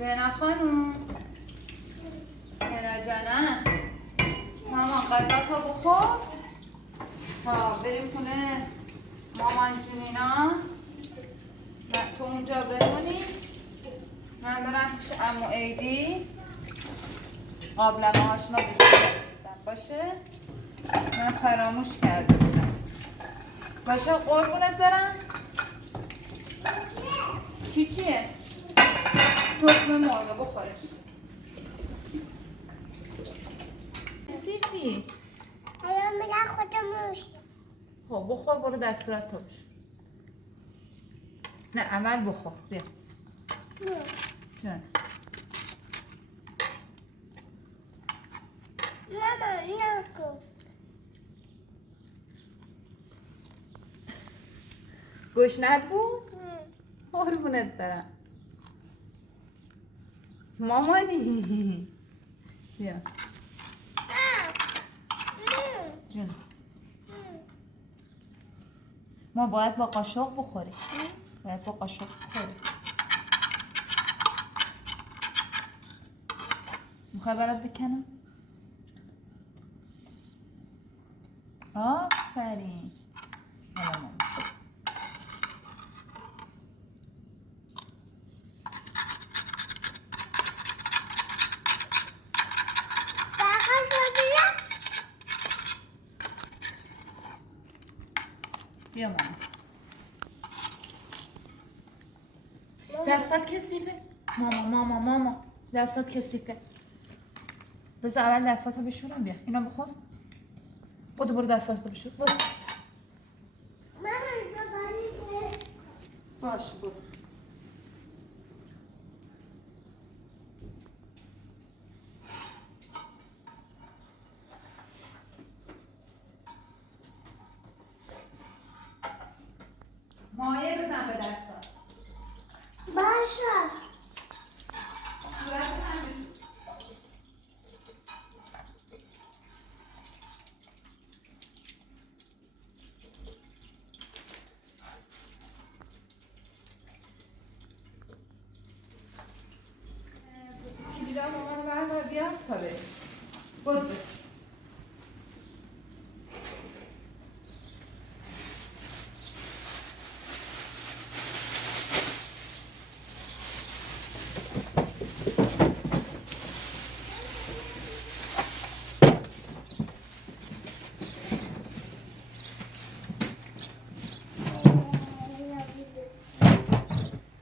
لینا خانوم، لینا جانم، مامان غذا تو بخور تا بریم خونه مامان جونینا. تو اونجا بمونی، من برم پیش عمو عیدی قابلمه هاشونو بشستم باشه. من فراموش کرده بودم باشه. قربونت برم. چیه؟ تخم مرغ بخورش. سیفی الان میرم خودمون. خب بخور، برو دستورات تو بشو. نه اول بخور. بیا جان. ماما نکن. گشنت بود؟ قربونت برم مامانی. بیا جون. ما باید با قاشق بخوریم. باید با قاشق بخوریم. میخوای برات بکنم؟ آفرین. حالا مامان. بیا مامان. دستات کثیفه. ماما دستات کثیفه. بذار اول دستاتو بشورم. بیا اینا بخور. برو دستاتو بشور. برو. باش برو. مایه بزن به دستات. باشه. صورتت هم بشور. کلیدا مامان بردار بیا تا بریم. برو.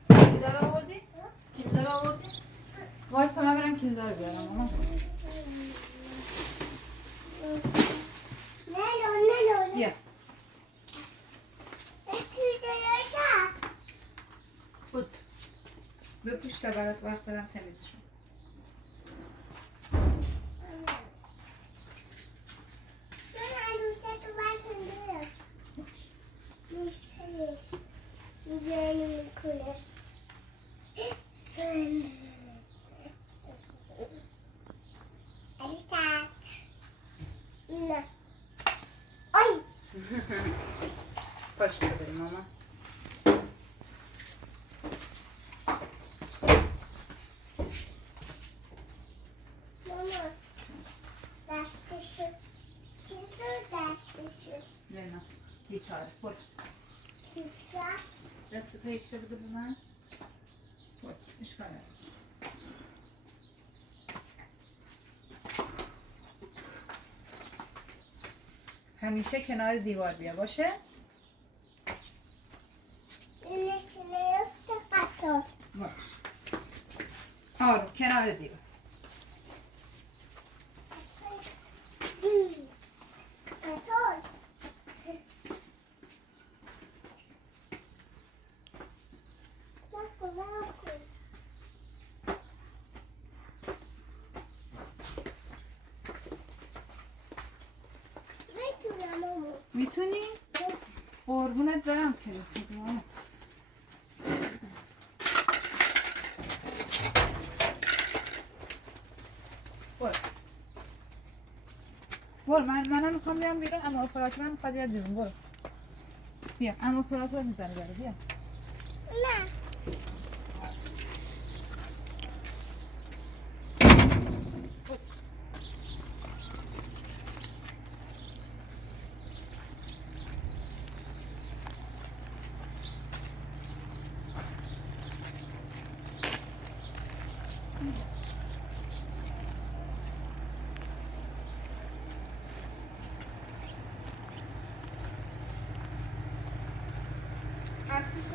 کلیدا رو آوردی؟ کلیدا رو آوردی؟ وایستا من برم کلیدا رو بیارم مامان. بیا. بود. بپوش تا برات وقت برم تمیزشون. پاش بریم مامان. لینا گیتاره. برو. دستتو یکشه بده به من. برو. اشکال نداره. همیشه کنار دیوار بیا باشه. باش. آروم کنار دیوار. میتونی؟ قربونت برم که برو. منم میخوام بیام بیرون اما اپراتور من میخواد بیاد بیرون. برو بیا. اما اپراتور میزنه بره. بیا. نه.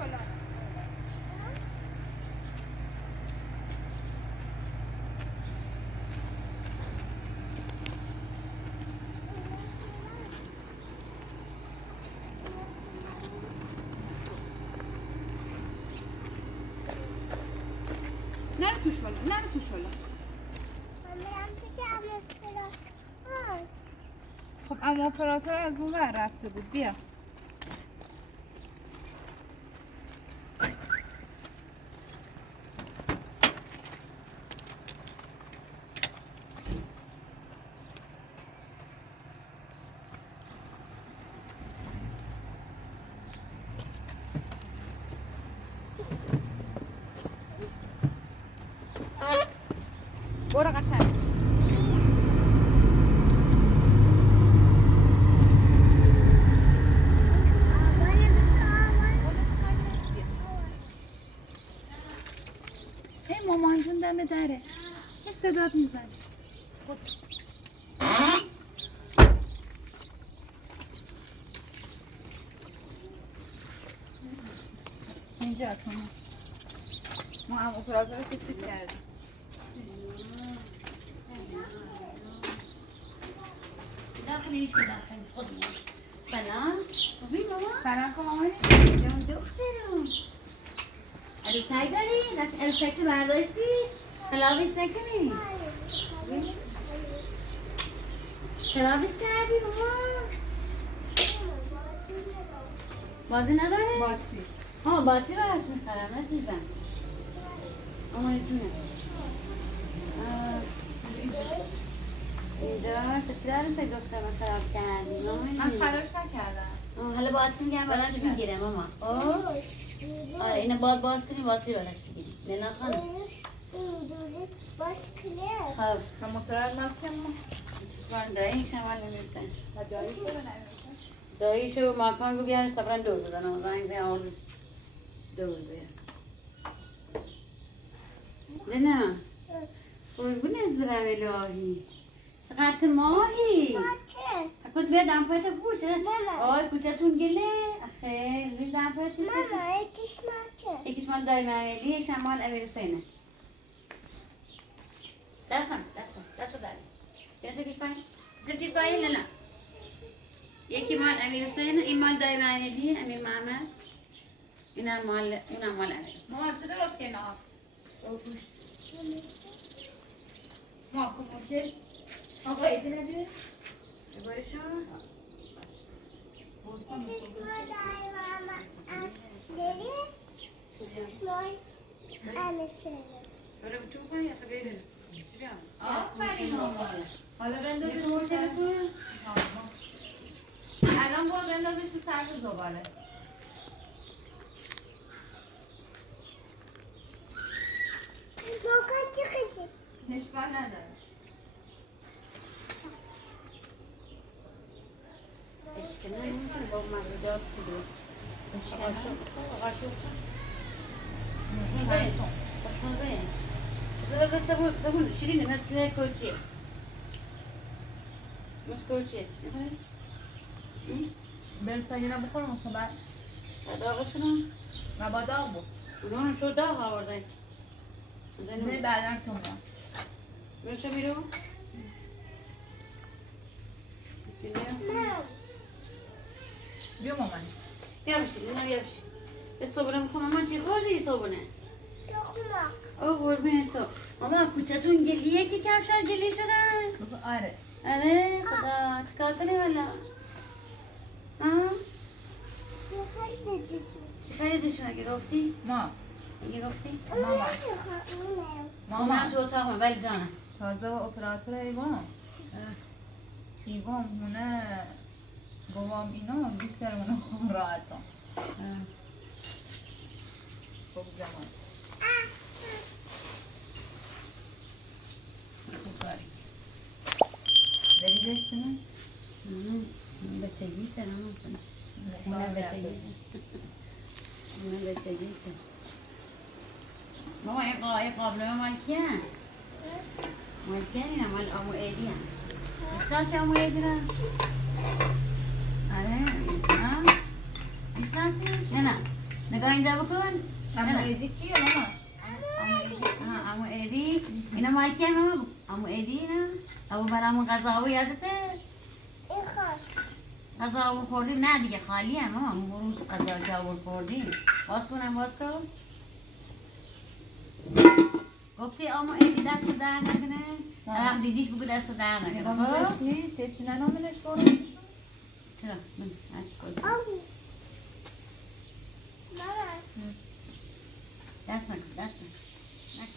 شلال. نرو تو شلال، نرو تو شلال. من میرم پیش عمو فراز. خب اما اپراتور از اون ور رفته بود. بیا. برو قشنگ. هی مامان جون دم دره. چه صدات میزنی؟ اینجا کنم. ما هم اپراتور رو کسی کردیم. داخلی خود سلام خوبی ماما؟ سلام کن مامانی. جان دخترم عروسک داری؟ عروسک برداشتی؟ خلابیس نکنی؟ خلابیس کردی ماما؟ بازی نداره؟ باتری. باتری براش میخرم نه چیزم مامان جونه اینجا تو چرا عروسک دخترم خراب کردی ماما؟ من خرابش نکردم. حالا باتری میگم براش میگیره ماما آره اینو باز کنی باتری براش بگیری لیلا خانم باش کلیه. خب من موتور رو نکنم. من دایی شمال نمیسن و داریش رو بنویسم. دایی شو ماکان رو بیاره سبرن دور بزنم رنگ بیار دور بیار لینا قربونت برم الهی چقدر ماهی باشه. اکود بیا دمپایت کوچه آی کوچه‌تون گله خیلی دمپایت ماما یکیش ماچه. یکیش مال دایی ممیلی یکیش مال امیر حسینه دست داری بیا تکیش پایین لیلا یکی مال امیر حسین این مال دایی ممیلی امیر محمد اونم مال امیر حسین مامان چه درست که نه؟ ما کموچه آقا ایدی نبیره؟ ببارشون یکیش مال ماما. داری؟ یکیش مال انسانه. برو تو پایین یا خیلی آفرین مامان. حالا بندازش تو بیا تلفن. الان برو بندازش تو سر زباله. ماکان چی خیلی؟ اشکال نداره. اشکال نمی‌کنه با موجودات درست خوشمزه بذار زبون شیرینه مثل کوچیه بلتایینا بخور مصبر. داغشون و با داغ بود. اونها شو داغ آورده نه بعدا تو میام. میشه میرو بیا مامان. بیا بشی لینا بیا بشی به صبونه میخوام ماما چی خوردی صبونه تخمک. قربونت تو ماما کوچه‌تون گلیه که کفش‌ها گلی شدن آره. آره خدا چیکار کنی والا چی خریدشون اگه رفتی؟ ما اگه رفتی؟ ماما تو اتاقم ولی جانم تازه و اپراتور ایگام هونه بابام اینا بیشتر اونو راحتم خوب زمان کاری داری داشتی نه؟ بچگی کنم بچگی ماما این قابلمه مال کیه؟ مال کیه اینه مال امو ایدی هم میشناسی امو ایدی را؟ آره میشناسیش؟ نه نگاه اینجا بکن. اما ایدی کیه ماما؟ امو ایدی اینا مال کیه ماما؟ امو ایدی نه؟ ابو برامون غذا یادته؟ این خواهد غذا خوردیم نه دیگه خالی هم ماما روز غذا خوردیم. باز کنم باز کن. گفتی اما ایدی دست در نکنه؟ اما دیدیش بگو دست در نکنه. نگاه نیست یه چی ننامنش برو. چرا؟ من هرچی کنم. آبی ماما دست نکن دست نکن.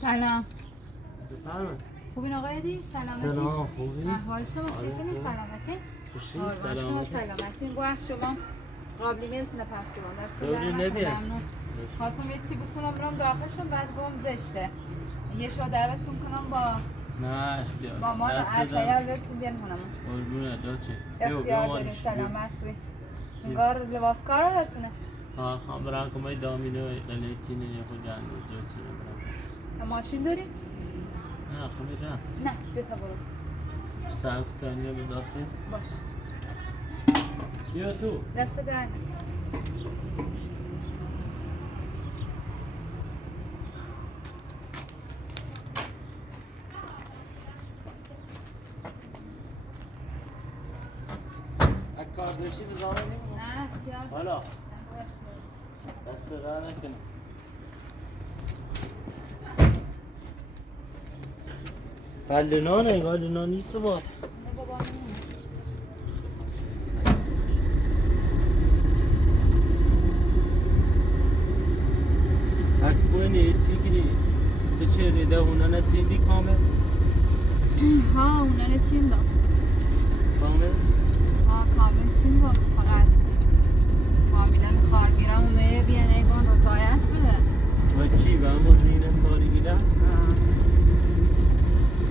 سلام بفرمایید. خوبین آقای دی؟ سلامتی؟ سلام خوبی؟ احوال شما چگونه سلامتی؟ خوشی قربان شما سلامتی. سلامتی بخش شما قابلی میلتونه پس کنم دست داری در نبیه. نکنم ممنون خواستم یه چی بسونم برم داخلشون بعد گم زشته یه شو دعوتتون کنم با نه با ما ارتیال برسیم بیان کنم قربونه داچه اختیار داریم سلامت بی نگار لباس کار رو هرتونه ها خواهم برم که مای دامینو قلعه چینه یه خود جنده جو چینه برم ماشین داریم؟ نه خونه جان نه بیا تا برو سخت تانیه به داخل باشید بیا تو دست در نکنم اکار داشتی به زانه نیمون نه اختیار حالا دست را نکنی قل نانه قل نان نیست باد بابا اکبونی چی کری چه چه ریده اونا نتیندی کامل ها اونا نچین با کامل ها کامل چین با فقط کاملا خار میرم و میه بیان ایگان رضایت بده و چی و اما زینه ساری گیره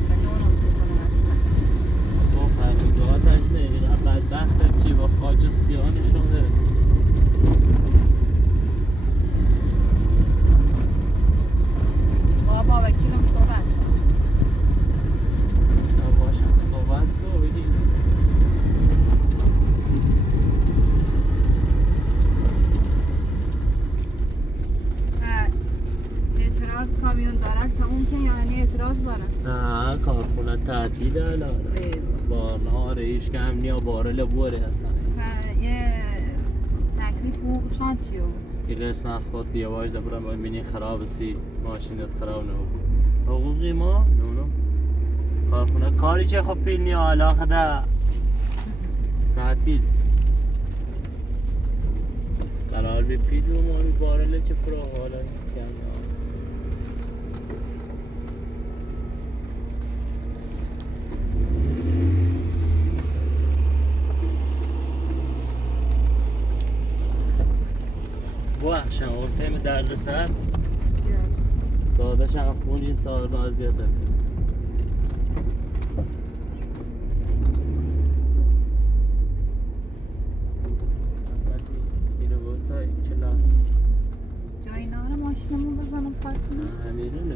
به نونم چی کنه اصلا با پروزهاتش نمیره بدبخت چی با خاج سیانشون داره با وکیلم صحبت باشم صحبت تو بگی اعتراض کامیون دارن تموم که یعنی اعتراض دارن نه کارخونه تعطیل الان بارنا ریش که امنیا باره لبوره اصلا یه تکلیف حقوقشان چیه بود یه قسم خود دیواج دبرم ببینی خراب سی ماشینت خراب نبود حقوقی ما نونو کارخونه کاری چه خب پیل نیا علاقه ده تعطیل قرار به پیل و ماری بارله چه فرا حالا چی هم بخشم ارتیم درد سر داداشم خونی ساردن اذیت هست اینو بسایی چلا جای نان ماشینمون بزنم پارک کنم همیرونه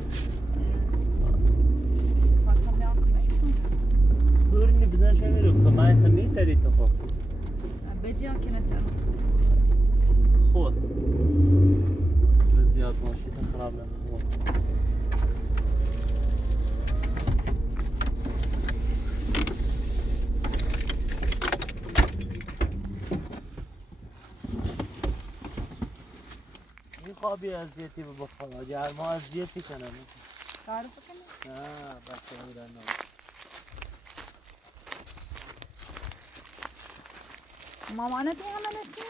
خواستم بیام کمکتون برونی بزن شمی رو کمای خمی تاری تو خواه بجیام که نترم خود زیاد ماشین خراب نخواه خوابی اذیتی به بخواه گرما اذیتی کنه تعرف کنی؟ نه بس ایران نه مامانت این همه نسی؟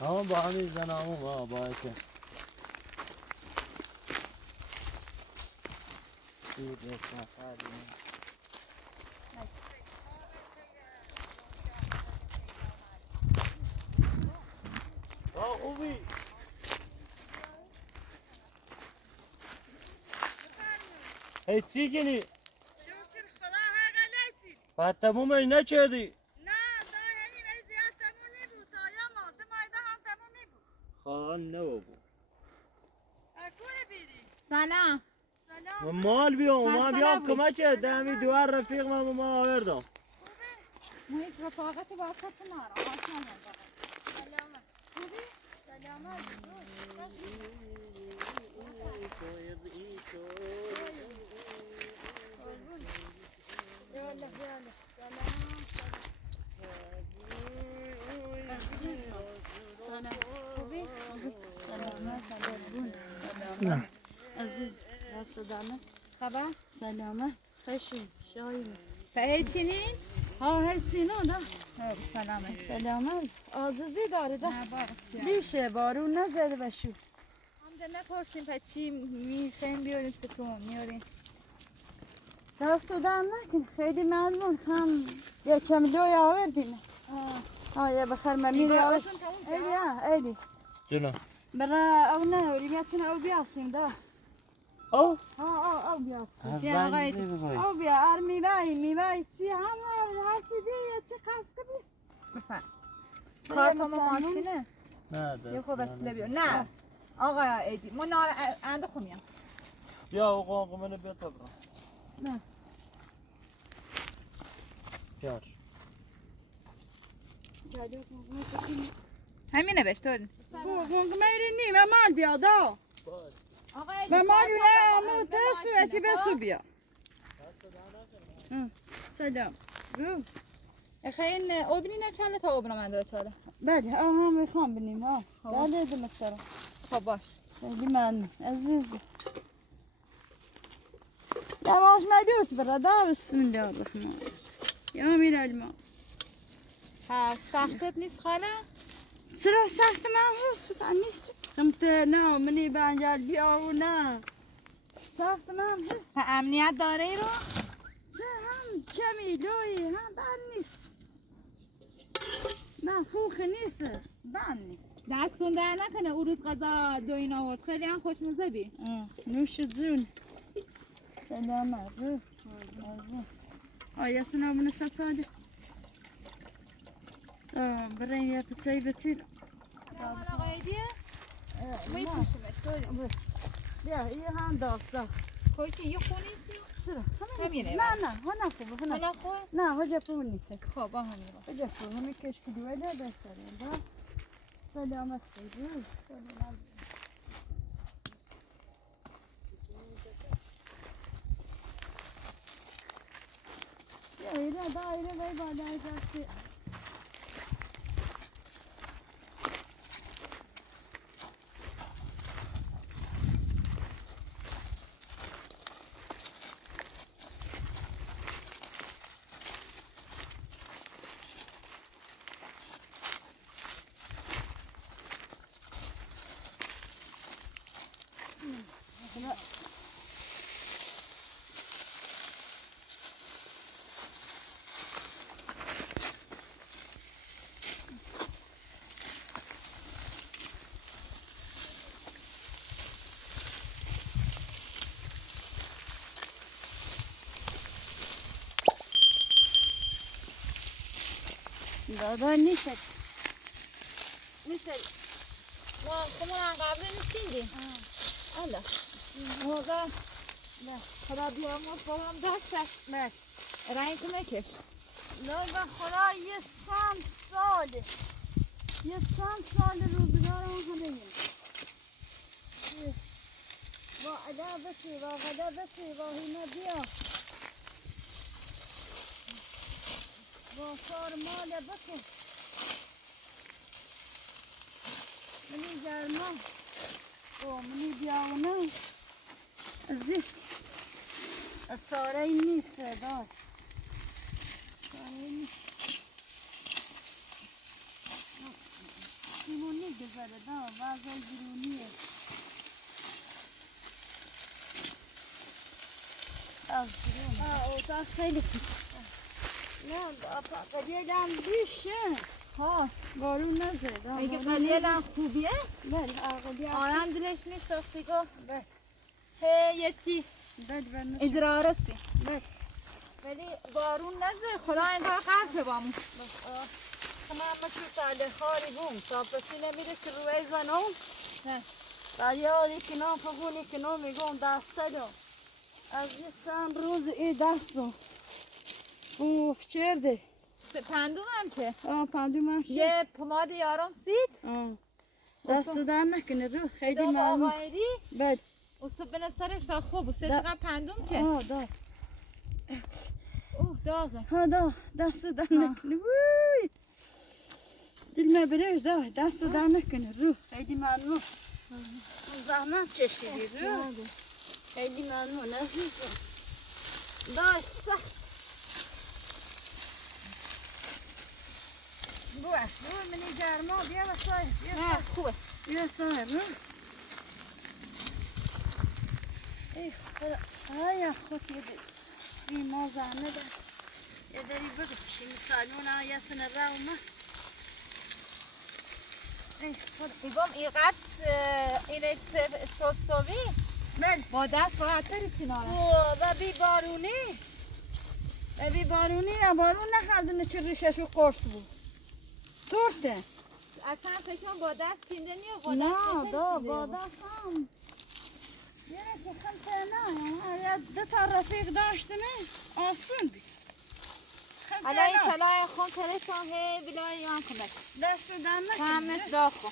همون با همین زنامون باعثه دیر رسم سردیم خوبی هیچی کنی؟ شکر خدا هر غلطی بعد تمومش نکردی؟ نه دا هنی ولی زیاد تموم نیبود تا یا ما مایده هم تموم نیبود خواهان نبود اکوه بیری سلام سلام مال بیام ما خسته بیام نباشی. کمک دمی دوار رفیق ما آوردم ما هیچ رفاقتی با خط نارم سلامت خوبی؟ سلامت یالا یالا سلام خوبی؟ سلامت عزیز دست دامت خبر؟ سلامت خشی شایی هیچی نی؟ ها هیچی نه نه سلامت سلامت آزازی داره ده نه بابا ریشه بارون نزده بشو همده نپرسیم پس چی میخوایم بیاریم ستون میاریم دست و دم نکن خیلی ممنون هم یکم لوی آوردیم یه بخیر ممیری آورد ایدی جنو برا او نه ریمیتون او بیاسیم ده او او بیاسیم زنگ بگوی او بیا ار میوای چی همه هستی دیگه چی قصد کبی بفهم کارت ما ماشینه نه یه خوب دست وسیله بیار نه آقا ایدی ما نار انده خومیم بیا آقا منو بیا تا برا نه بیار همین نوشت داریم گونگ میری نیم و مال بیا دا آقا ایدی و مال بیا امو تسو و چی بسو بیا سلام رو خیلی اوبنی نه چنده تا اوبنا من داره چاله بله آها میخوام بینیم ها بله دمسترم خب باش خیلی من عزیز یواش مدوس بردا بسم الله الرحمن یا امیر الماء ها سختت نیست خاله؟ چرا سخت من هست نیست خمت نه منی بنجال بیا و نه سخت من هست ها امنیت داره ای رو؟ چه هم کمی لوی هم بند نیست نه خوخ نیست بند نیست دستون در نکنه او روز غذا دو این آورد خیلی هم خوشمزه بی نوش جون سلامت رو آیا سنا من ستاده برای یه پسایی بسید آقا ایدیه؟ میپوشمش داریم بیا این هم داسته کویتی یه خونی چرا همینه نه نه ها نخوبه ها حالا خوب؟ نه ها جفون نیست خب با همین با ها جفون همی کشک دوله بهترین با سلامت خیلی یا ایره دایره بای بالای دستی دادا نیست ما خمون قبل نیستیم حالا موقع نه خدا بیامون با هم داشت نه رنگ مکش نه به خدا یه ساله یه سال روزگار اون همه با عدا بسی با غدا بسی با هیمه بیا با سارمال بکن منی گرما منی بیاونه زی چاره ای نیست دار چاره ای نیست سیمونی گذاره دا وضع گرونیه از گرون اوتا خیلی خوب نه قدیلم بیشه ها بارون نزد اگه قلیلم خوبیه بله عقلی آنم دلش نیست ساختیگو هی یه چی ادرارتی ولی بارون نزد خدا انگار قرفه بامون تمام تو ساله خاری بوم تا پسی نمیره که روی زنون نه بریاری که نام فقونی که نام میگم دسته دو از یه چند روز ای دستو اوف چرده پندوم هم که پندوم هم یه پماد یارم سید دست در نکنه رو خیلی دو ممنون آقایدی بله و صبح سرش تا خوب و سه چقدر پندوم که دا اوه داغه ها دا دست در نکنه ووی دل مبرش دا دست در نکنه رو خیلی ممنون زحمت چشیدی رو خیلی ممنون عزیزم دا سخت رو منی گرما بیا بسای نه خوبه بیا سای رو ای خدا آیا خود یه دی ما زنه ده یه داری بگو پشی مثالون آیا سنه رو ما ای خدا میگم اینقدر این سوستوی بله با دست راحت تری سیناره و بی بارونی یا بارون نخوردنه چه ریششو قرص بود تورته اصلا فکرم با دست چیندنی و با نه دست دا با دست هم یعنی که خمسه نه دو تا رفیق داشتمه آسون بی علای کلای خون ترسان هی بلای هم کمک دست دم همه نکن داخل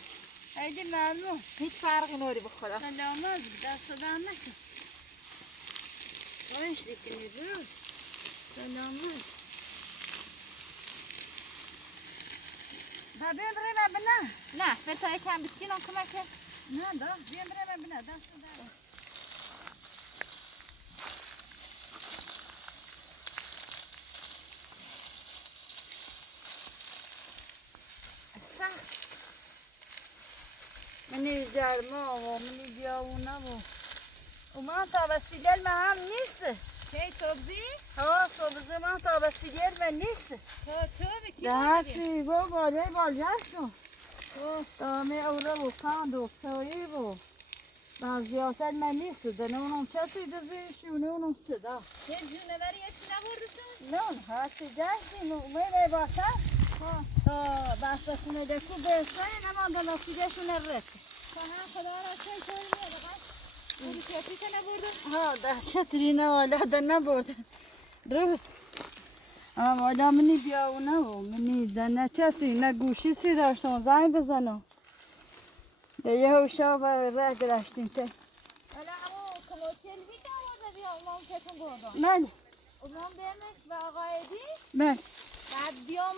خیلی ممنون هیچ فرقی نوری بخدا سلامت دست دم نکن باش دیکنی رو سلامت بیا بریم بنا نه فتای کم بچین هم کمکه نه دا بیا بریم بنا دست دم منی گرما و منی بیاونه و من تا وسیله من هم نیست کی توبزی؟ ها صبح من تا وسیله من نیست تو چه بکی دستی با بالای بالجشتون دامه اولا و کان دکتری و بعضیاتر من نیست دنه اونم کسی دزیشی و اونم صدا یه جونوری یه چی نبردشون؟ نه هرچی جشتی نومه باشد تا بستشونه دکو برسه نمان دو نسیدشونه رسه تا هم خدا را چه چه میاد بودی کپی که نبردن؟ ها ده چطوری نه والا ده نبردن رو والا منی بیاونه و منی ده نه چسی نه گوشی سی داشتم زنگ بزنم ده یه هوشا و ره گرشتیم که حالا همون کموتیل بی که آورده بیا اونام کتون بردم بله اونام بیمش و آقایدی بله بعد بیام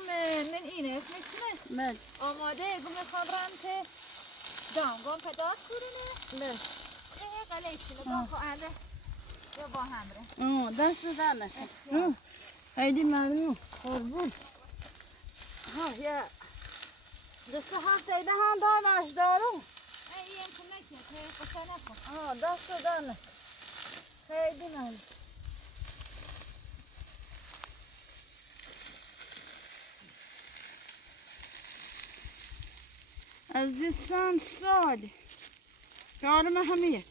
من اینه اسمش چیه؟ بله آماده گم میخوام که دانگام پداست برونه بله قلیشی نگاه خواهده یا با همره دست در نکن خیلی ممنون قربون ها یا دست هفته ده هم دامش دارم این کمکیه که قصه نکن دست در نکن خیلی ممنون از دید چند سالی کارم همیه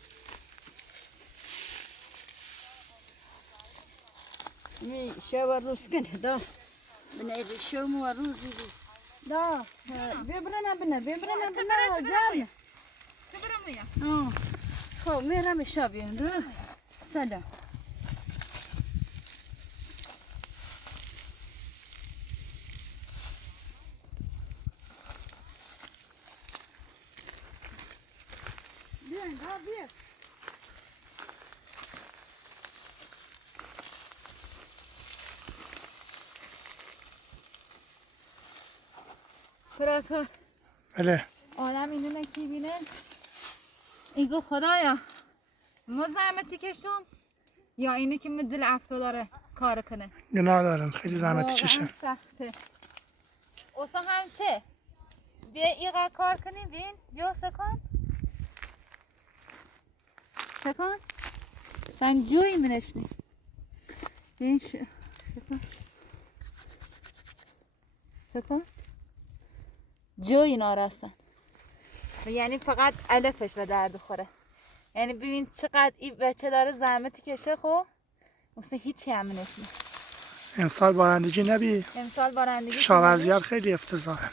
می شو روز کنه دا بنای شو مو روزی دا ببرنا بنا جان تو برو مویا خب میرم شابیون رو سلام بیاین دا بیا فراتور بله آدم اینو نکی بینه ایگو خدایا ما زحمتی کشم یا اینه که مدل افتو داره کار کنه. گناه دارم خیلی زحمت واقعاً کشم. سخته. اوسا هم چه؟ بیا ایقا کار کنی بین. بیا سکن. سکن. سن جوی منشنی. بین سکن. سکن. جوی نارستن. یعنی فقط الفش به درد خوره. یعنی ببین چقدر این بچه داره زحمتی کشه خب مثل هیچی هم نشنی. امسال بارندگی نبی امسال بارندگی کشاورزی خیلی افتضاحه.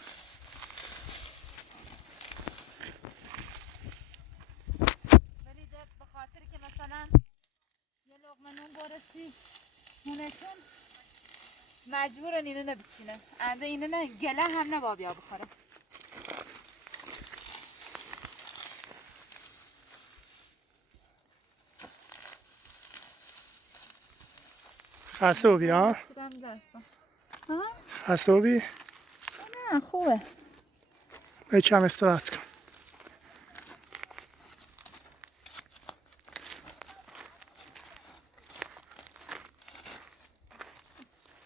ولی به خاطر که مثلا یه لقمه نون برسی خونتون مجبورن اینو نبچینه. انده اینو نه گله هم نبا بیا بخوره. خسته بی ها؟ خسته بی؟ نه خوبه. به کم استراحت کن.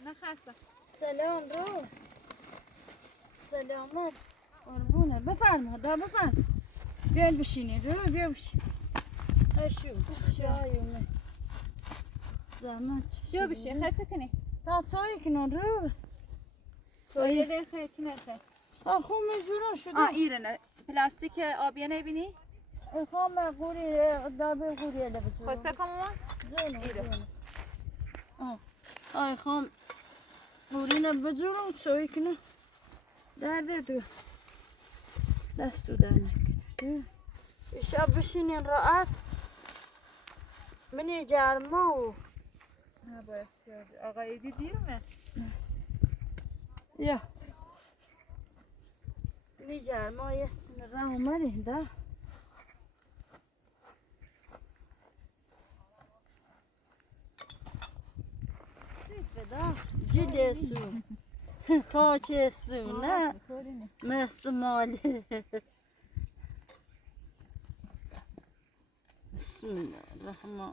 نه خسته. سلام رو. سلامت. قربونه. بفرما دا بفرما. بیاین بشینید رو بیا بشین. اشو. شایونه. زحمت. بیا بشی خیلی کنی. تا چایی کنن رو. تو یه دل خیلی نخه. خب مجبورا شده. ایرانه. پلاستیک آبیه نبینی؟ خام غوری دابه غوری اله بتو. خواسته کنم ما؟ زینه. آی خام غوری نه بجورم چایی کنه. درده دو. دستو در نکنه. شب بشینین راحت. منی جرما و نه باید آقا ایدی دیرمه. یا منی جرما یه سن راه اومده ده. سیفه جل سو پاچه سو نه مثل ماله. بسم الله الرحمن.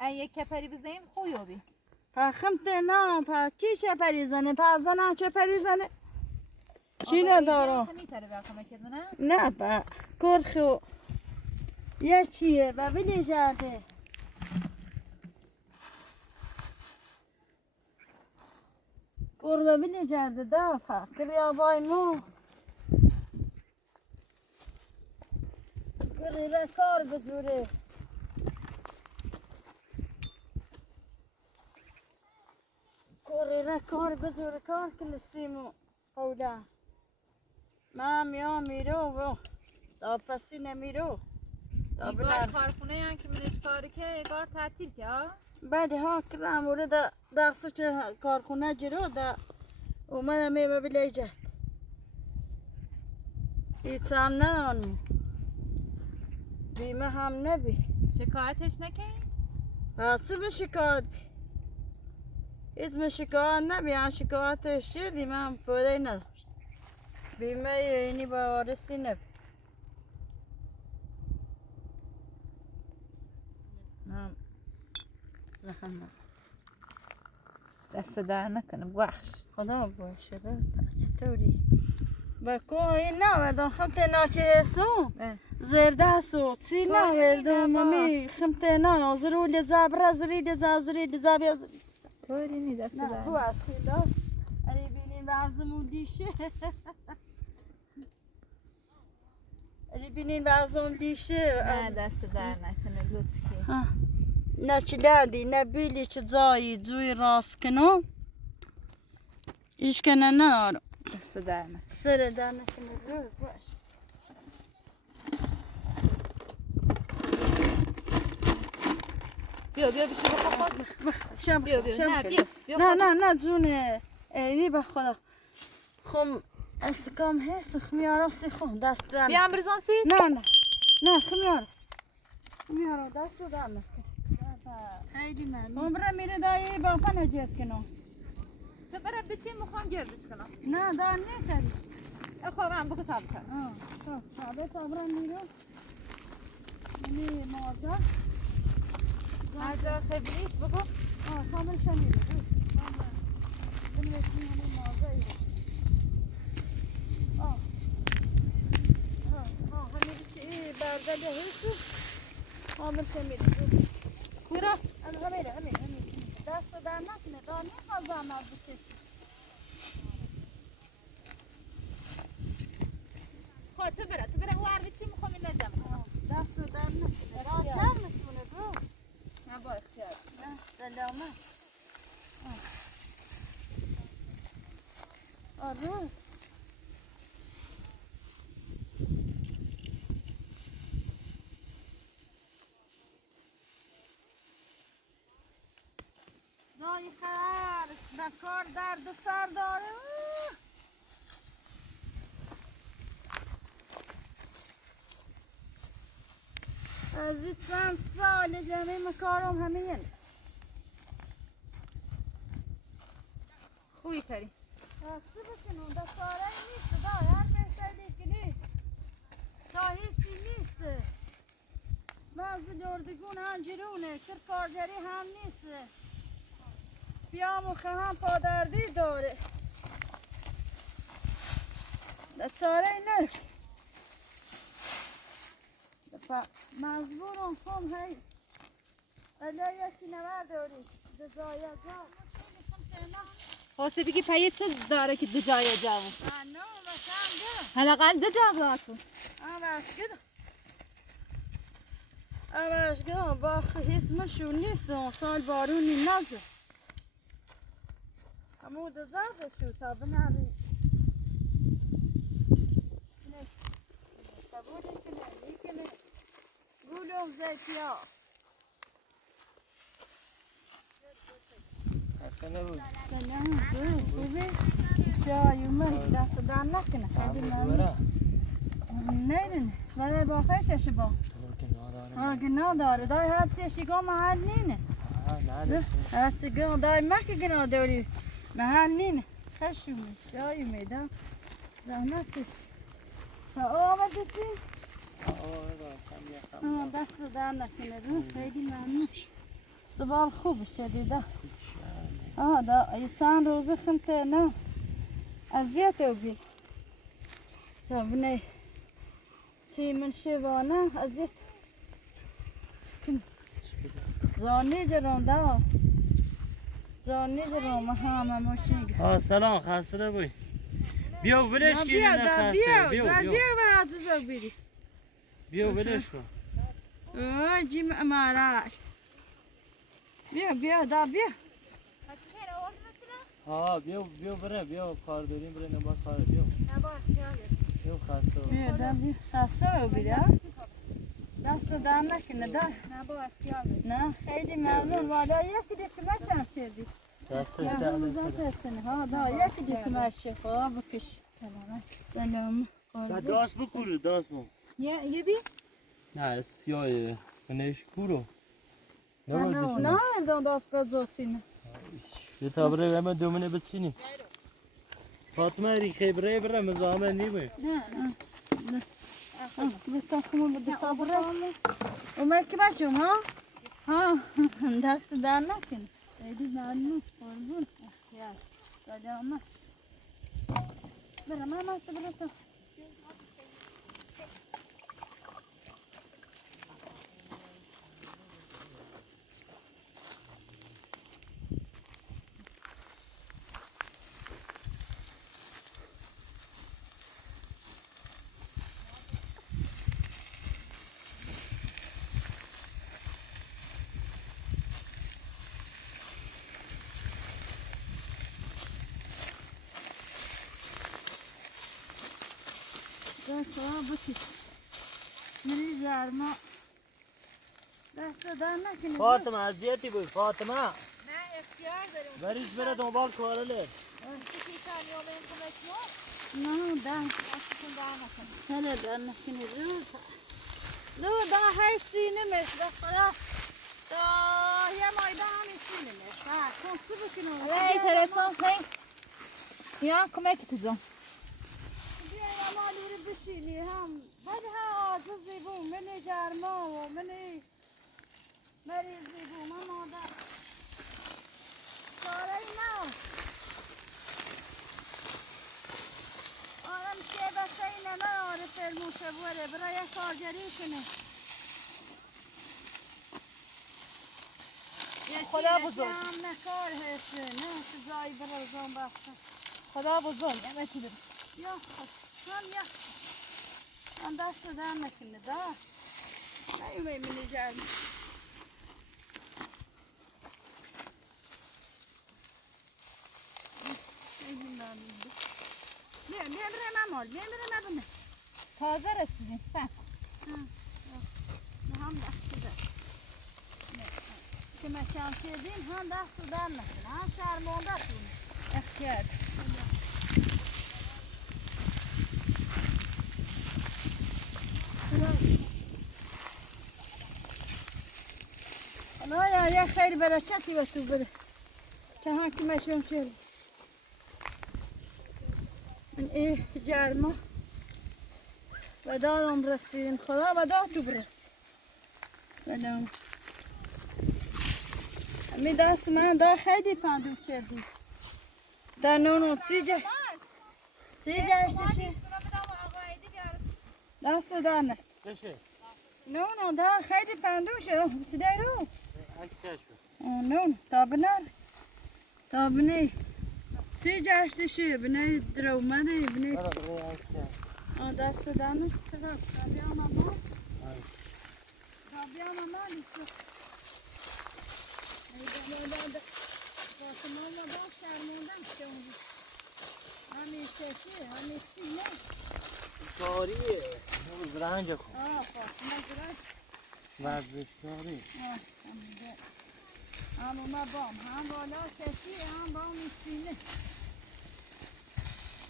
یه کپری بزنیم خویابی. پخم نه پا چی چپری زنه پا زنم چپری زنه چی ندارم نه با کرخو یه چیه و ولی جاده کربه ولی جاده دا پا کریا بای مو کریره کار بجوره کریره کار بجوره کار کلسیمو اولا ما میا میرو و تا پسی نمیرو تا ایگار کارخونه یعنی که منش کاری که ایگار تعطیل که ها؟ بعد ها کرم ورده درسه که کارخونه جرو دا اومدم میبه بلی جهد هیچ هم ندانم بیمه هم نبی شکایتش نکنی؟ حاصل به شکایت بی هیچ به شکایت نبی هم شکایتش کردیم هم فایده نداشت بیمه اینی با وارسی نبی هم رحمه دست در نکنه بخش خدا باشه رو چطوری با کوی نوردم خمت ناچه سو زرده سو چی نوردم ممی خمت نا زرو لزابره زری لزازری لزابی طوری نی دست نه در تو از خیلا اری بینین بعضمون دیشه اری بینین بعضمون دیشه نه دست در نکنه لطفی نه چلادی نه بیلی چه جایی جوی راست کنم ایش کنه نارم دست در نکنه سر در نکنه رو باش بیا بیا بشی بخوا خود شب بیا بیا نه بیا بیا نه نه نه جونه ایدی به خدا خم استکام هست خمیارا سی خم دست در بیا هم برزان سی نه نه نه خمیارا دست در نکن خیلی من عمره میره دایی با پنه جد کنم تو برای بسیم میخوام گردش کنم نه در نکردی خواه من بگو تاب کن ثابت عمره میره همه مازه هر جا خبریت بگو. کامل شمیره بنویسیم همه مازه ایره همه چی برگل هیچو کامل شمیره کورا همه دست در نکنه دا نیخواه زحمت بکشی خود تو بره او عربی چی میخوام این نجمع. دست در نکنه دا کم نشونه برو نه با اختیار. سلامه آره دایی خر بکار درد سر داره از این چند سال جمعی مکارم همه ین خوبی کاری. دستی بکنون دستاره نیست دای هر بهتری کنی تا هیچی نیست بعض دردگون هنجرونه کر کارگری هم نیست بیام و خواهم پادردی داره دستاره نه مجبورم کم هی الا یکی نور داری دزایه جا خواسته بگی پایه چه داره که دو جای جاو. نه مثلا حداقل دو جا داتون. اوشگاه باخ هیچ مشون نیست اون سال بارونی نزد همون دو زرد شد تا بناری قبولی کنه میکنه گولم زیتیا حسنه بود. سلام خوبه جای اومد دست در نکنه خیلی ممنون نه ولی با خیشش با گناه داره دای هر چیشی گاه محل نینه هر چی گاه دای مکه گناه داری محل نینه خشومه جای میده زحمتش تا آمده سی دست در نکنه رو خیلی ممنون سبال خوب شدیده دا چند روزه خمته نه اذیت او بی تا بینه چی من شوانه اذیت زانی جرام دا زانی جرام همه ماشین سلام خسته بوی. بیا ولش کن. بیا و عزیزا بیری بیا ولش کن. جیم امارش بیا دا بیا بیا بره بیا کار داریم بره نباید کار بیا بیا خسته بیا دا بیا خسته بیری دست در نکنه دا نه خیلی ممنون والا یکی دیگه چند شدی دست دا یکی دیگه مشه خواه بکش سلام داست بکوره داست بو یه بی؟ نه سیاه کنش کورو نه دان دست گذاشتین یه تابره همه دومنه بچینی فاطمه ریخی بره مزامه نیمه نه بتاخمون بده تابره اومد که بچم ها دست در نکن خیلی ممنون قربون سلامت برم ماما برو فاطمه اذیتی بود فاطمه نه اختیار داریم. بریش بره دنبال کاره لی چی کامیون این کنشون؟ نه ده دستتون در نکنه. هلا در نکنه دو دا هیچی نمیشه به خدا دا یه مایده همیچی نمیشه کن چی بکنم ای ترسان خیلی یا کمک تو جان. بیا یه مالی رو بشینی هم ولی ها عاجزی بو منی گرما و منی مریضی بو من مادر چاره ای نه آرم که بسه اینه نه آره فرموشه بوره برای کارگری کنه خدا بزرگ. هم نکار هسته نه سزایی برازان بخشه خدا بزرگ امتی برو. یا خود هم یا من دست در نکنه دا نیومه منی جرمی میمره ممال میمره مبنه تازه رسیدیم سن هم دست در که مکان کردیم هم دست در نکنه هم شرمانده تونه اختیار نه یا خیلی برکتی به تو بده که هم که مشون چیلی من این جرما و دادم رسیدیم خدا و داد تو برس سلام می دست من دا خیلی پندو کردی در نونو سی گشتشی دست در نه بشه نونو دا خیلی پندو شد سیده رو عکسش شو نون تا بنی سی گشتشی بنی در اومده بنی دست در نه بیام اما بیام اما لیسو فاطمه ما با شرموندم که اون همیشه چیه همیشه نه کاریه رنج کن فاطمه گرد ورزش کاری هم ما بام هم بالا کسی هم با میسینه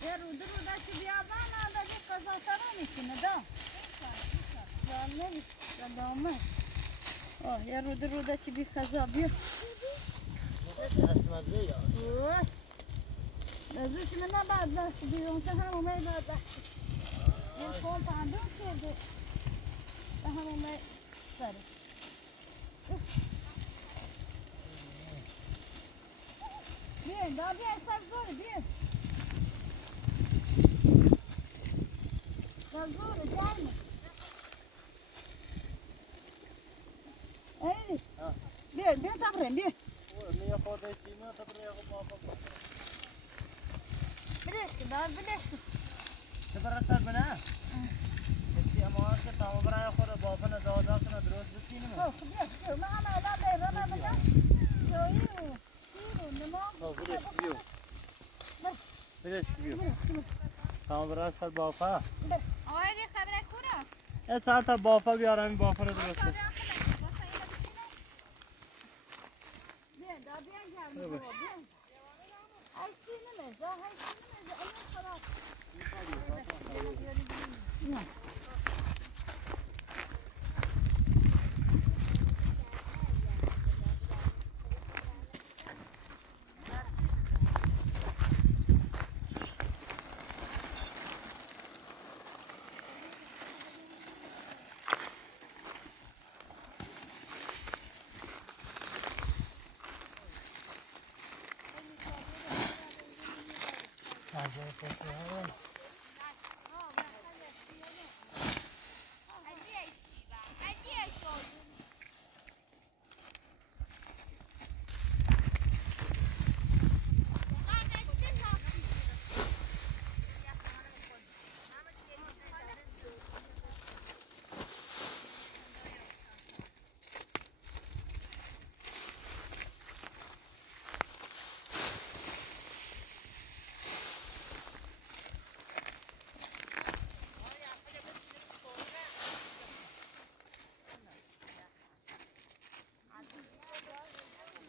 یه روده که بیابان آده که قضاتره میکنه دا سلامه یه روده که بی خضا بیا نزوش من نباید دست بیرون که همون می باید دست یه کن پندون کرده به همون می سره بیاین دا بیاین سر زوره بیاین سر زوره جرمه ایدی بیاین تبرین بیاین بلش کن دار بلش کن سر بنا کسی اما که تمام برای خود بافن دادا کنه درست بسینیم بیا من همه الان بیرم بگم جایی رو شیر و نمام بلش بیو تمام برای سر بافا آقای دی خبره کورا یه ساعت تا بافا بیارم این بافا رو درست کنم بیاین دا بیاین گرم بابا بیاین های سینمه دا های سینمه دا این خلاص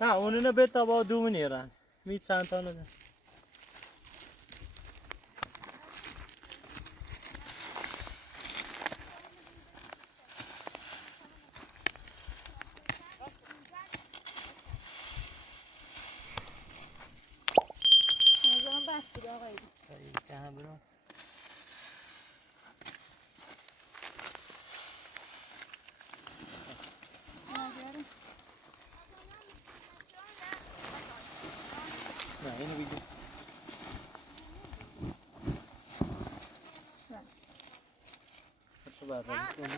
نه اونو به تا دو منیرن می چند تا نده دست بر کنه.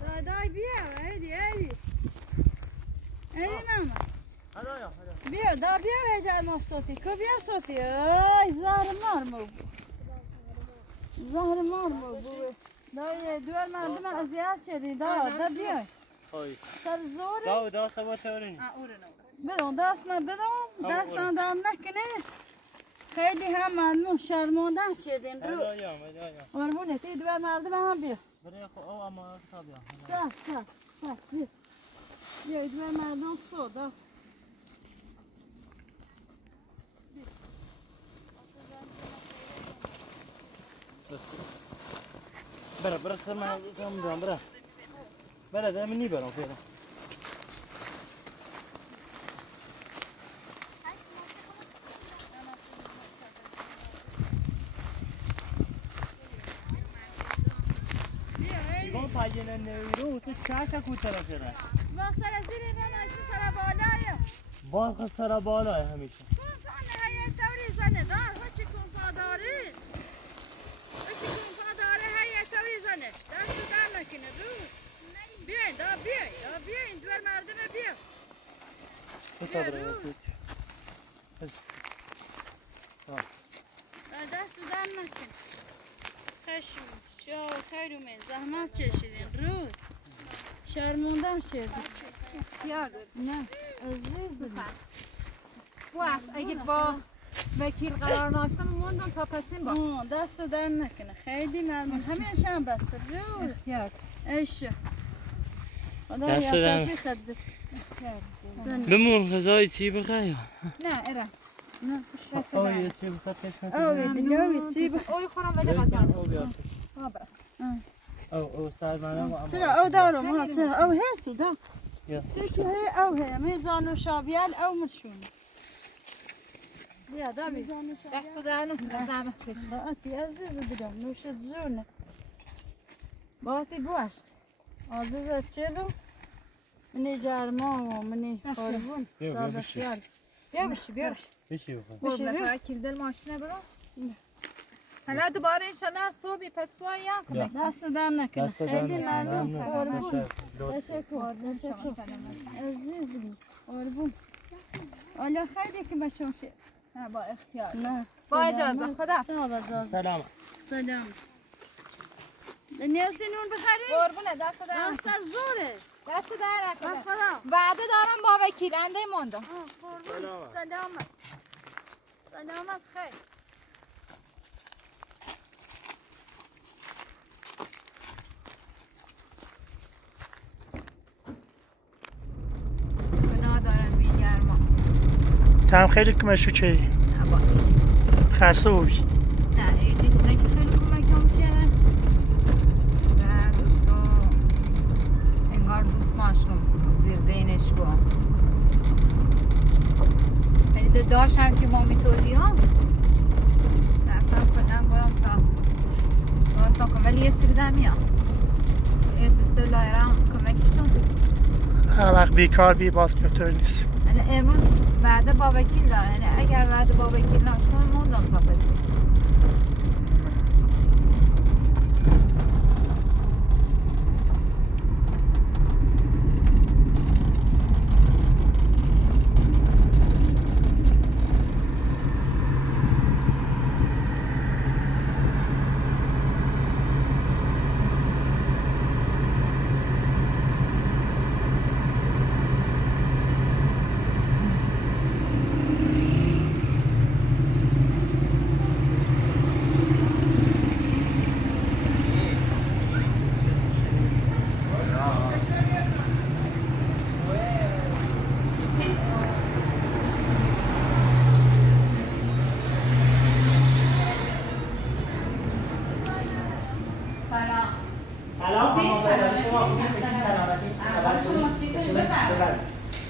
دادای بیا هیدی هیدی ماما هلا یا هلا. بیا دا بیا وجه ما صوتی کو بیا صوتی آی زهر مار مو زهر مار مو دای دور مردم اذیت شدی دا بیا خواهی. سر زوره دا سوا تورینی. بدون دست من بدون دستان دام نکنه خیلی هم ممنون شرماندم شدین رو هلا یا هلا یا. قربونه تی دور مردم هم بیا برای خو او اما کتاب یا. چه بیا بیا دور مردم سودا برا سر من کم دارم برا ده منی برام فعلا. ایگان پایین نیرو تو چه کوتاه شده؟ با سر زیر نمایش سر بالایه با سر بالای همیشه. کنفانه هیه توری زنه دار هچی کنفا داری هچی کنفا داره هیه توری زنه دست در نکنه رو بیاین دا بیاین دور مردمه بیا کتاب رو دست در نکنه خشم شو خیرو من زحمت چشیدین رو شرموندم شدی اختیار داری. نه عزیز باش اگه با وکیل قرار ناشتم موندم تا پسین با دست در نکنه خیلی ممنون همیشه هم بسته رو اختیار ایشه خدا دست در یعطی خدت بمون غذای چی بخیر؟ نه ارم نه او یه چی بخیر کشمت. اوی دلوی چی اوی خورم بده غزانه او بیاد. برا او سر منم و چرا او دارم ها چرا او هستو دا یس. چی هی او هی می جانو شابیال او مشون بیا دا بی دست دارم زحمت کش باتی عزیز بدم نوشت زونه باتی باش عزیز چلو منی جرما و منی قربون بیا بشی. بیا بشی بیا بشی بشی بخیر. قربونه فقط کلید ماشینه برو حالا دوباره انشالله صبحی پس تو یا کمک دست در نکنه دست خیلی دارم. ممنون قربون لطف. تشکر عزیزی قربون حالا خیلی که بشم چه نه با اختیار نه با اجازه خدا سلام. سلام نیازی نون بخری؟ قربونه دست دارم سر زوره دست در نکنه خدا وعده دارم با وکیل انده موندم سلامت سلامت خیر گناه دارن بیگرما تم خیلی کمشو چی نه باشه خسته بودی نه ایدی نه که خیلی کمکم کرده و دوستو انگار دوست ماشکم زیر دینش با یعنی ده داشتم که ما میتودی هم دستم کنم گویم تا واسه کنم ولی یه سری در میام دست لایرم کمکشون هر وقت بیکار بی باز بطور نیست یعنی امروز وعده با وکیل داره یعنی اگر وعده با وکیل ناشتم موندم تا پسی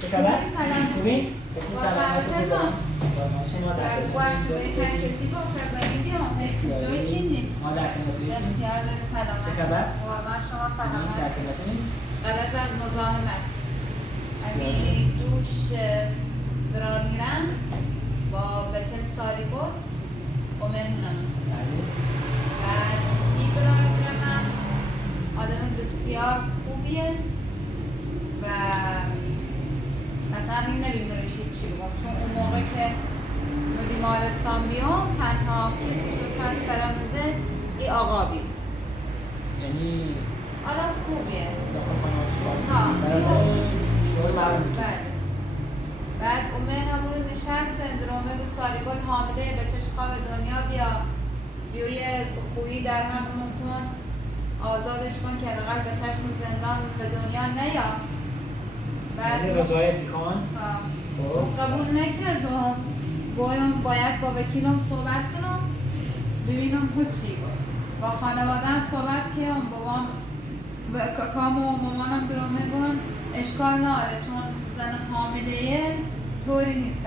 چه خبر؟ سلام. خوبی؟ اسم سلامت با رو با ماشین ما در گوش خدمت به هر کسی با سرزنی بیام جای چینی ما در خدمت هستیم. اختیار داری سلامت چه خبر؟ قربان شما در سلامت خدمتیم. غرض از مزاحمت امی دوش برار میرم با بچه سالی بود و مهمونم بله. و این برار میرم آدم بسیار خوبیه و اصلا این نمی‌دونم چی بگم چون اون موقع که به بیمارستان بیام تنها کسی که مثلا سرمزه این آقا بی یعنی آدم خوبیه داخل خانه شما ها برادر شما معلوم بله بعد اومد همون نشست درامه سالیگل حامله بچه‌ش خواب دنیا بیوی خویی در هم کن آزادش کن که حداقل بچه‌ش زندان به دنیا نیا یعنی رضایتی خان خب قبول نکردم گویم باید با وکیلم صحبت کنم ببینم چی بود با خانواده‌ام صحبت کردم بابام و کاکام و مامانم برام میگن اشکال نداره چون زن حامله طوری نیست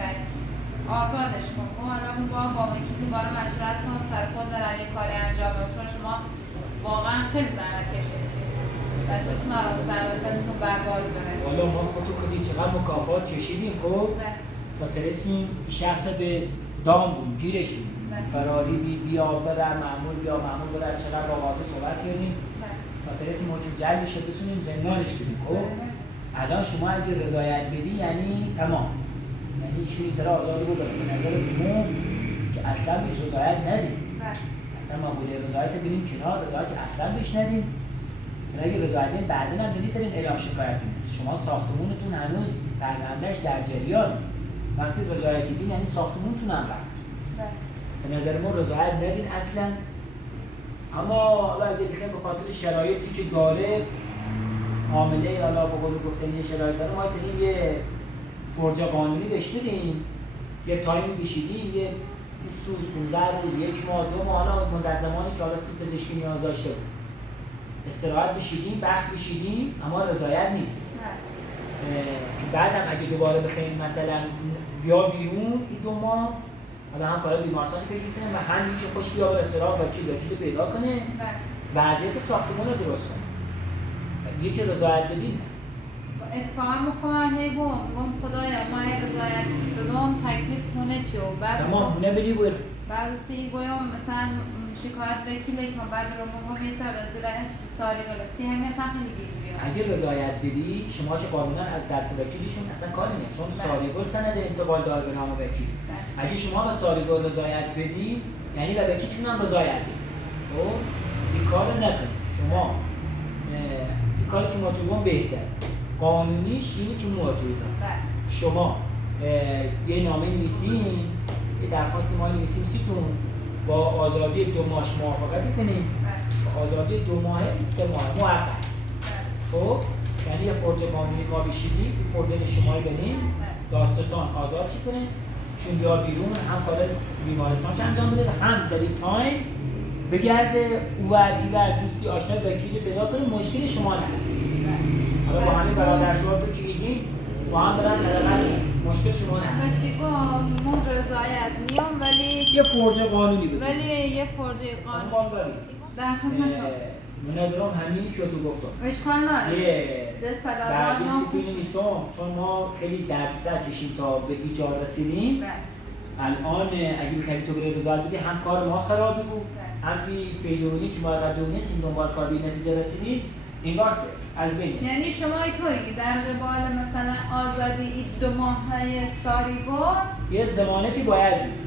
آزادش کن گفتم الان با وکیلی بالا مشورت کنم سر خود دارم یه کاری انجام بدم چون شما واقعا خیلی زحمت کش هستید و دوست ندارم زحمتتون برباد بره والا ما خودی چقدر مکافات کشیدیم خب تا ترسیم شخص به دام بود گیرش بود فراری بیا ببر مأمور ببر چقدر با واضح صحبت کردیم تا ترسیم موجود جلبش رو بسونیم زندانش بدیم خب الان شما اگه رضایت بدی یعنی تمام یعنی ایشون اینطور آزاد بود به نظر بیمون که اصلا بهش رضایت ندیم اصلا ما بوده رضایت بدیم کنار رضایت اصلا بهش ندیم اگه رضایت بدیم بعدین هم بدید اعلام شکایت کنید شما ساختمونتون هنوز پروندهش در جریان وقتی رضایت دیدین یعنی ساختمونتون هم رفت به نظر ما رضایت ندین اصلا اما حالا اگه بخیر به خاطر شرایطی که داره عامله حالا به قول گفتن یه شرایط داره ما تونیم یه فرجه قانونی بهش بدیم یه تایمی بشیدیم یه 20 روز 15 روز 1 ماه 2 ماه حالا مدت زمانی که حالا سیب پزشکی نیاز داشته بود استراحت بشیدیم بخت بشیدیم اما رضایت نیست که بعدم اگه دوباره بخوایم مثلا بیا بیرون این 2 ماه حالا هم کارا بیمارستان پیدا کنه و هم که خوش بیا به استراحت وکیل پیدا کنه وضعیت ساختمان رو درست کنه یکی رضایت بدیم اتفاقا میخوام میگم خدایا ما رضایت بدم تکلیف خونه چی و بعد تمام خونه بری بود بعد سی گویم مثلا شکایت وکیل که بعد رو میگم میسر زیرش سالی گلاسی همین اصلا خیلی گیج بیام اگه رضایت بدی شما چه قانونا از دست وکیلشون اصلا کاری نمیاد چون سالیگل سند انتقال داره به نام وکیل اگه شما به سالیگل رضایت بدی یعنی به وکیلشون هم رضایت بدی خب این کارو نکنید شما این کاری که مطلوبون بهتر قانونیش اینه که مطلوبه شما یه نامه نویسین یه درخواست ما نویسین سیتون با آزادی 2 ماه موافقت کنیم آزادی 2 ماه 3 ماه موقت خب یعنی یه فرجه قانونی ما بشیدیم این فرجه شمایی بنیم دادستان آزاد چی کنیم چون بیا بیرون هم کار بیمارستان چه انجام بده هم در این تایم بگرده اوور دوستی آشنا وکیلی پیدا کنیم مشکل شما نه حالا با همین برادر شما تو که میگیم با هم برن مشکل شما نه من رضایت میام ولی یه فرجه قانونی بده یه فرجه قانونی در خدمتم منظرم همینی که تو گفتم اشکال نداره یه دردی سیتونی نیستم چون ما خیلی دردسر کشیم تا به ایجاد رسیدیم الان اگه بخوایی تو بره رضایت بدی هم کار ما خرابی بود هم این پیدونی که ما قدر نیستیم دنبال کار به نتیجه رسیدیم انگار از بین یعنی شما تویی در قبال مثلا آزادی این 2 ماهه سالیگل یه زمانتی باید بود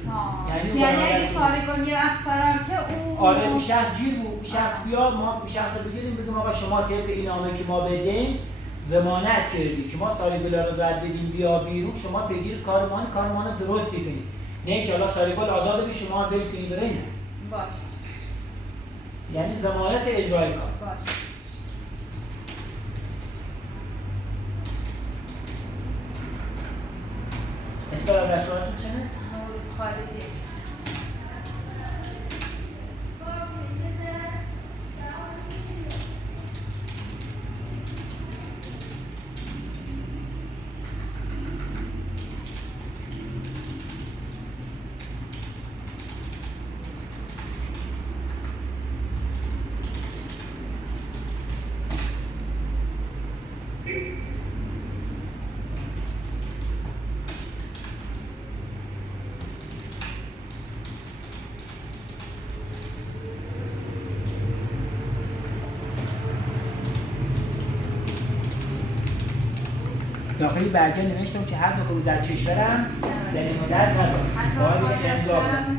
یعنی اگه سالیگل یه وقت فرار که او آره این شخص گیر بود این شخص بیا ما این شخص بگیریم بگیم آقا شما طبق این نامه که ما بدیم ضمانت کردی که ما سالیگل رو رضایت بدیم بیا بیرون شما پیگیر کارمان درستی کنید نه که حالا سالیگل آزاد بی شما ول کنی بره نه باشه یعنی ضمانت اجرای کار باشه اسم برادرشوهرتون چنه؟ نوروز خالدی داخلی برگه نوشتم که هر دو در کشورم در این مدت نداره باید امضا کنم.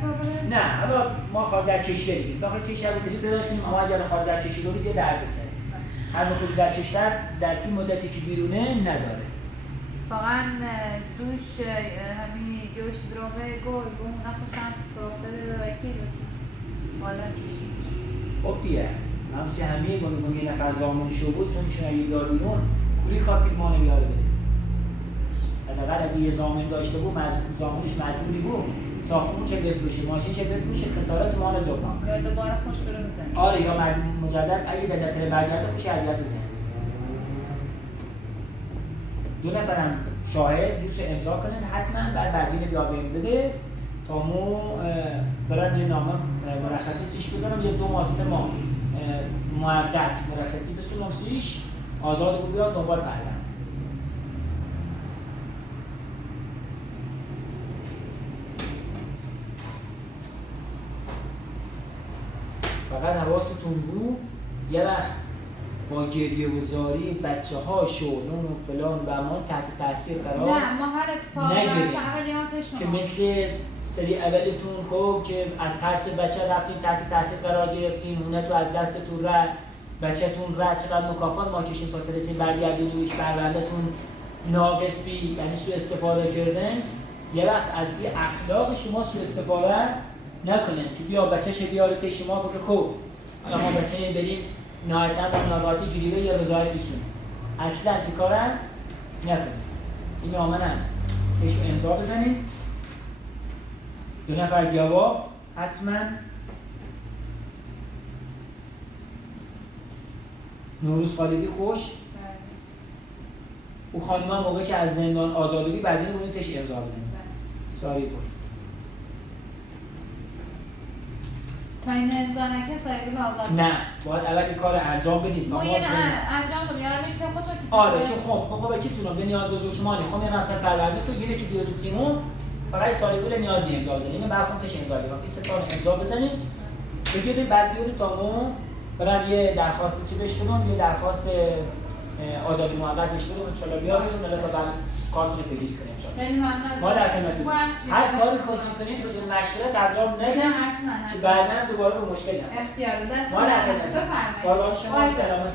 نه حالا ما خارج از کشور دیگه داخل کشور بودیم پیداش کنیم اما اگر خارج از کشور رو یه درد بسنیم هر دو در کشور در این مدتی که بیرونه نداره. واقعا دوش همین جوش درامه گل نخواستم فروخته به وکیل بالا کشید. خب دیگه همسی همه گونه یه نفر زامنشو بود چون ایشون اگه بیار بیرون کوری خواهد ما نمیاره بده. حداقل اگه یه زامن داشته بود زامنش مجبوری بود ساختمون چه بفروشه ماشین چه بفروشه خسارت ما رو جبران کنه. یا دوباره خوش برو بزنید. آره یا مجدد اگه به نتیجه برگرده خوش هدیت بزنه. دو نفرم شاهد روش امضا کنن حتما بعد برگین بیا بهم بده تا مو برن یه نامه مرخصی سیش بزنم یه 2 ماه 3 ماه موقت مرخصی بسونم سیش آزاد بود بیاد دنبال پرونده. فقط حواستون بود یه وقت با گریه و زاری بچه ها شونون و فلان و امان تحت تاثیر قرار نه ما هر اتفاقی نگیریم اولیاتشون که مثل سری اولتون خب که از ترس بچه رفتین تحت تاثیر قرار گرفتین اونه تو از دستتون رد بچه‌تون رد چقدر مکافات ما کشیم تا ترسیم برگردینیمش پرونده‌تون ناقص بی یعنی سوء استفاده کردن یه وقت از این اخلاق شما سوء استفاده نکنن که بیا بچه‌ش بیاره شما بگه خب ما بچه بریم نهایتاً با ناراحتی گریبه یا رضایتی سونه اصلا این کار نکنید. این آمنم بهش امضا بزنید 2 نفر گواه حتما نوروز خالدی خوش او خانم هم موقع که از زندان آزادی بعدین بودین تش امضا بزنید. ساری بود تا این امضا نکه سایبون آزاد نه باید اول این کار انجام بدیم تا ما ما یه زندان انجام دو میارم اشته خود رو که آره چون خب کی تونم ده نیاز به زور شما نه خب میرم سر پرونده تو یه که بیارید سیمون فقط سالیگول نیاز نیست امضا بزنید. اینو برام تش امضا گیرم این سه تا امضا بزنید بگیرید بعد بیارید تا ما برام یه درخواست چی بهش بدم یه درخواست آزادی موقت بهش بدم ان شاء الله بیارید تا بعد کارتون رو بگیرید کنیم ان شاء الله. خیلی ممنون ما در خدمتتون. هر کاری خواستین کنید بدون مشورت انجام ندید که بعداً دوباره به مشکل نخورید. اختیار دست ما در خدمتتون. بفرمایید. قربان شما سلامت